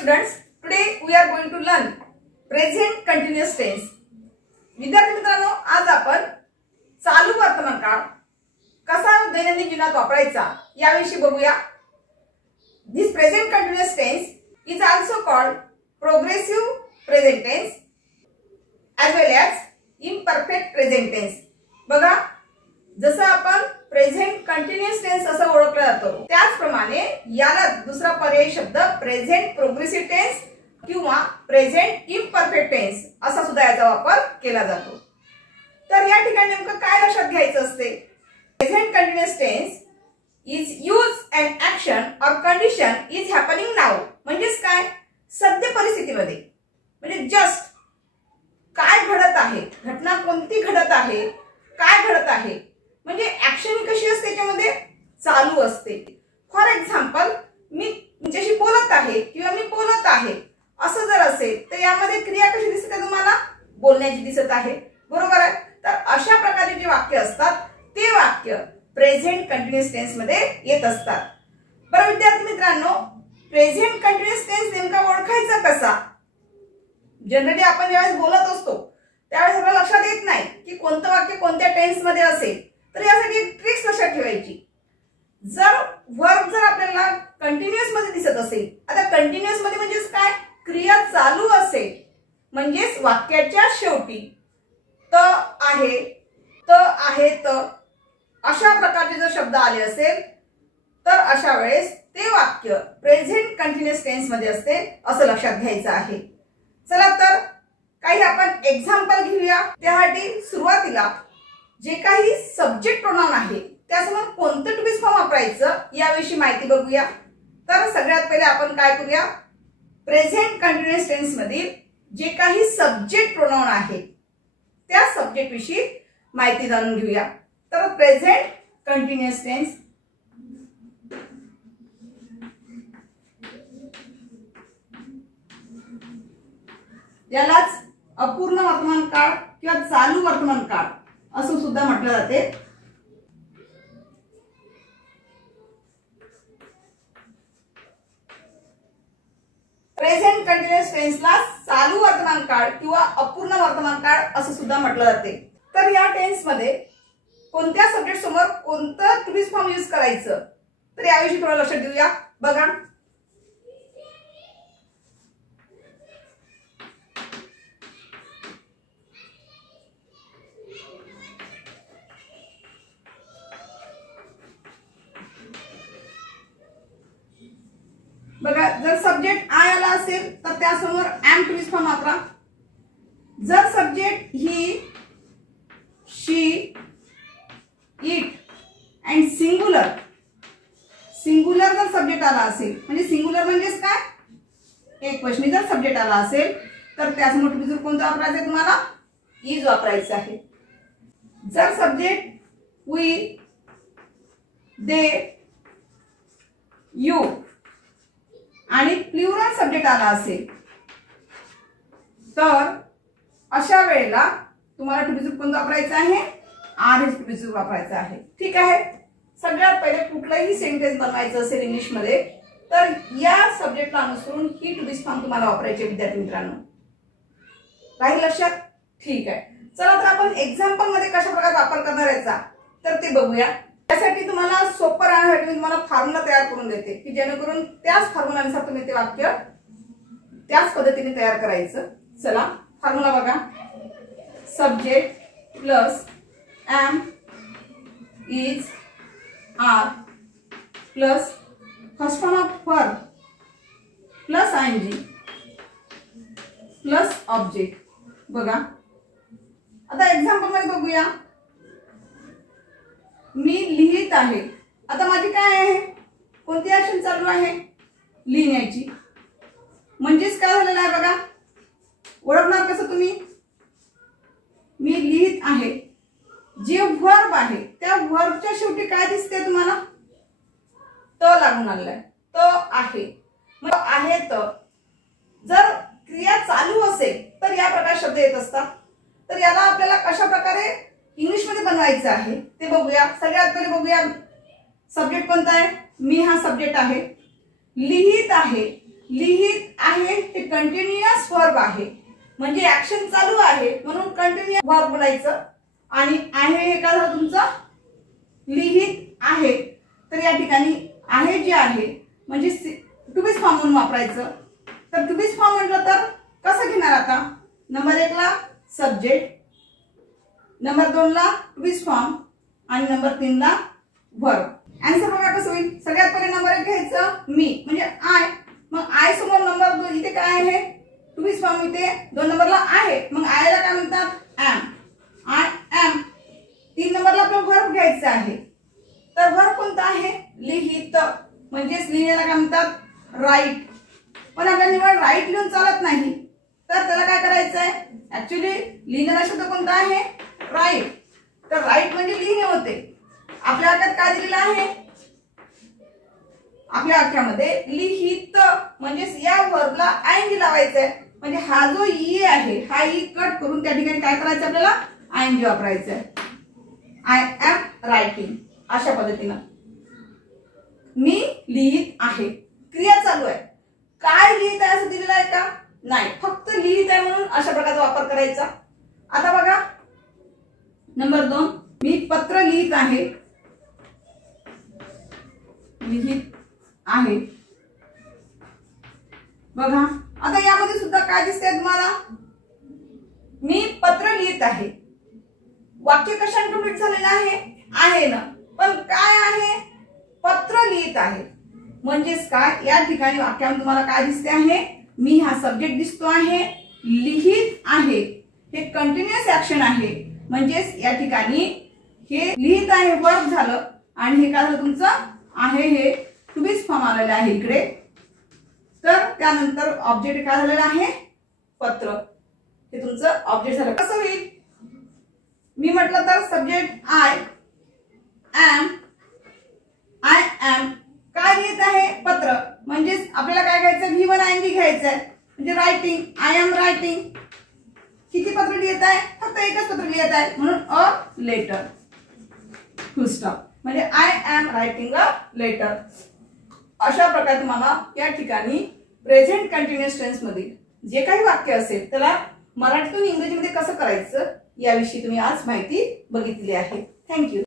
students, today we are going to learn present continuous tense. विद्यार्थी मित्रांनो, आज आपण चालू वर्तमान काळ कसा दैनंदिन जीवनात वापरायचा याविषयी बघूया. This present continuous tense is also called progressive present tense as well as imperfect present tense. बघा, जसं आपण प्रेझेंट कंटिन्युअस टेन्स असं ओळखलं जातो, त्याचप्रमाणे याला दुसरा पर्यायी शब्द प्रेझेंट प्रोग्रेसिव्ह टेन्स किंवा प्रेझेंट इम्परफेक्ट टेन्स असा सुद्धा याचा वापर केला जातो. तर या ठिकाणी नेमकं काय लक्षात घ्यायचं असते? Present continuous tense is use and action or condition is happening now. म्हणजेच काय? सद्य परिस्थितीमध्ये, म्हणजे जस्ट काय घडत आहे, घटना कोणती घडत आहे, काय घडत आहे, म्हणजे ऍक्शन कशी असते, त्याच्यामध्ये चालू असते. फॉर एक्झाम्पल, मी तुमच्याशी बोलत आहे किंवा मी बोलत आहे असं जर असेल तर यामध्ये क्रिया कशी दिसते? तुम्हाला बोलण्याची दिसत आहे, बरोबर आहे. तर अशा प्रकारचे जे वाक्य असतात ते वाक्य प्रेझेंट कंटिन्युअस टेन्स मध्ये येत असतात. बरं विद्यार्थी मित्रांनो, प्रेझेंट कंटिन्युअस टेन्स नेमका ओळखायचा कसा? जनरली आपण ज्यावेळेस बोलत असतो त्यावेळेस आपल्याला लक्षात येत नाही की कोणतं वाक्य कोणत्या टेन्स मध्ये असेल. तर यासाठी एक ट्रिक्स लक्षात ठेवायची. जर वर्ब जर आपल्याला कंटिन्युअस मध्ये दिसत असेल, आता कंटिन्युअस मध्ये म्हणजेच काय? क्रिया चालू असेल, म्हणजेच वाक्याच्या शेवटी त आहे, त आहे, त अशा प्रकारचे जर शब्द आले असेल तर अशा वेळेस ते वाक्य प्रेझेंट कंटिन्युअस टेन्स मध्ये असते असं लक्षात घ्यायचं आहे. चला तर काही आपण एक्झाम्पल घेऊया. त्यासाठी सुरुवातीला जे काही सब्जेक्ट प्रोनाउन आहे त्यासमोर कोणतं टू बी फॉर्म वापरायचं याविषयी माहिती बघूया. तर सगळ्यात पहिले आपण काय करूया? प्रेझेंट कंटिन्युअस टेन्स मधील जे काही सब्जेक्ट प्रोनाउन आहे त्या सब्जेक्ट विषयी माहिती जाणून घेऊया. तर प्रेझेंट कंटिन्युअस टेन्स, यालाच अपूर्ण वर्तमान काळ किंवा चालू वर्तमान काळ असं सुद्धा म्हटलं जाते. प्रेझेंट कंटिन्युअस टेन्सला चालू वर्तमान काळ किंवा अपूर्ण वर्तमान काळ असं सुद्धा म्हटलं जाते. तर या टेन्स मध्ये कोणत्या सब्जेक्ट समोर कोणतं टू बी फॉर्म यूज करायचं तर याविषयी थोडं लक्ष देऊया. बघा, बघा, जर सब्जेक्ट आय आला असेल तर त्यासमोर एम टू बी फॉर्म वापरा. जर सब्जेक्ट ही, she, it and singular, singular जर सब्जेक्ट आला असेल, म्हणजे सिंगुलर म्हणजेच काय? एक वचनी जर सब्जेक्ट आला असेल तर त्यासमोर टू बी कोणतं वापरायचं आहे? तुम्हाला इज वापरायचं आहे. जर सब्जेक्ट वी, दे, यू आणि प्लुरल सब्जेक्ट आला असेल तर अशा वेळेला तुम्हाला टू बी कोणतं वापरायचं आहे? आर टू बी वापरायचं आहे. ठीक आहे. सगळ्यात पहिले कुठलंही सेंटेन्स बनवायचं असेल इंग्लिश मध्ये तर या सब्जेक्टला अनुसरून ही टू बी फॉर्म तुम्हाला वापरायचे विद्यार्थी मित्रांनो. काही लक्षात? ठीक आहे. चला तर आपण एक्झाम्पल मध्ये कशा प्रकारे वापर करणार याचा तर ते बघूया. त्यासाठी तुम्हाला सोपं राहण्यासाठी मी तुम्हाला फॉर्म्युला तयार करून देते की जेणेकरून त्याच फॉर्म्युलानुसार तुम्ही ते वाक्य त्याच पद्धतीने तयार करायचं. चला, फॉर्म्युला बघा. Subject plus am is are plus first form of verb plus I N G plus object. बघा, आता एक्झाम्पल मध्ये बघूया. मी लिहित आहे. आता माझी काय आहे? कोणती ऍक्शन चालू आहे? लिहिण्याची. म्हणजेच काय झालेलं आहे बघा, ओळखणार कसं तुम्ही? मी लिहित आहे. जे वर्ब आहे त्या वर्बच्या शेवटी काय दिसते तुम्हाला? त लागून आलेला त आहे. मग आहे त जर क्रिया चालू असेल तर या प्रकार शब्द येत असतात. तर याला आपल्याला कशा प्रकारे इंग्लिश मध्ये बनवायचं आहे ते बघूया. सगळ्यात पहिले बघूया सब्जेक्ट कोणता आहे? मी हा सब्जेक्ट आहे. लिहित आहे लिहित आहे हे कंटिन्युअस वर्ब आहे, म्हणजे ऍक्शन चालू आहे म्हणून कंटिन्युअस वर्ब बोलायचं. आणि आहे हे काय झालं तुमचं लिहित आहे, तर या ठिकाणी आहे जे आहे म्हणजे टू बी फॉर्म म्हणून वापरायचं. तर टू बी फॉर्म म्हटलं तर कसं घेणार आता, नंबर 1 ला सब्जेक्ट, नंबर 2 ला टू बी फॉर्म आणि नंबर 3 ला वर्ब. आन्सर बघा कसं होईल. सगळ्यात पहिले नंबर 1 घ्यायचं मी म्हणजे आय, मग आय समोर नंबर 2 इथे काय आहे टू बी फॉर्म, इथे 2 नंबरला आहे मग आय ला काय म्हणतात एम, आय एम. 3 नंबरला आपल्याला वर्ब घ्यायचं आहे, तर वर्ब कोणता आहे लिहित, म्हणजेच लिहिण्याला काय म्हणतात राईट. पण आपल्याला निवड राईट लिहून चालत नाही, तर त्याला काय करायचं आहे ऍक्च्युली लिहिणारा शब्द कोणता आहे राईट. तर राईट म्हणजे लिहिणे होते. आपल्या वाक्यात काय दिलेलं आहे, आपल्या वाक्यामध्ये लिहित म्हणजेच या वर्बला आयएनजी लावायचं आहे, म्हणजे हा जो ई आहे हा ई कट करून त्या ठिकाणी काय करायचं आपल्याला आयएनजी वापरायचं आहे. आय एम रायटिंग अशा पद्धतीनं मी लिहित आहे, क्रिया चालू आहे. काय लिहित आहे असं दिलेलं आहे का नाही, फक्त लिहित आहे म्हणून अशा प्रकारचा वापर करायचा. आता बघा नंबर 2 मी पत्र लिहित आहे, लिहित आहे. बघा आता यामध्ये सुद्धा काय दिसतंय तुम्हाला, मी पत्र लिहित आहे. वाक्य कशाने कंप्लीट झालेलं आहे ना, पण काय आहे पत्र लिहित आहे. म्हणजेच काय या ठिकाणी वाक्यामध्ये तुम्हाला काय दिसते आहे, मी हा सब्जेक्ट दिसतो आहे, लिहित आहे हे कंटिन्युअस ऍक्शन आहे, म्हणजेच या ठिकाणी हे लिहित आहे वर्ब झालं आणि हे काय झालं तुमचं आहे हे टू बी फॉर्म आलेलं आहे इकडे. तर त्यानंतर ऑब्जेक्ट काय झालेलं आहे पत्र, हे तुमचं ऑब्जेक्ट झालं. कसं होईल, मी म्हटलं तर subject I am, I am काय लिहित आहे पत्र, म्हणजेच आपल्याला काय घ्यायचं V1 ING घ्यायचं आहे, म्हणजे रायटिंग, आय एम रायटिंग. किती पत्र लिहित आहे, फक्त एकच पत्र लिहित आहे म्हणून अ लेटर, फुल स्टॉप, म्हणजे I am writing a letter. अशा प्रकारे तुम्हाला या ठिकाणी प्रेझेंट कंटिन्युअस टेन्स मध्ये जे काही वाक्य असेल त्याला मराठीतून इंग्रजीमध्ये कसं करायचं याविषयी तुम्ही आज माहिती बघितली आहे. थँक्यू.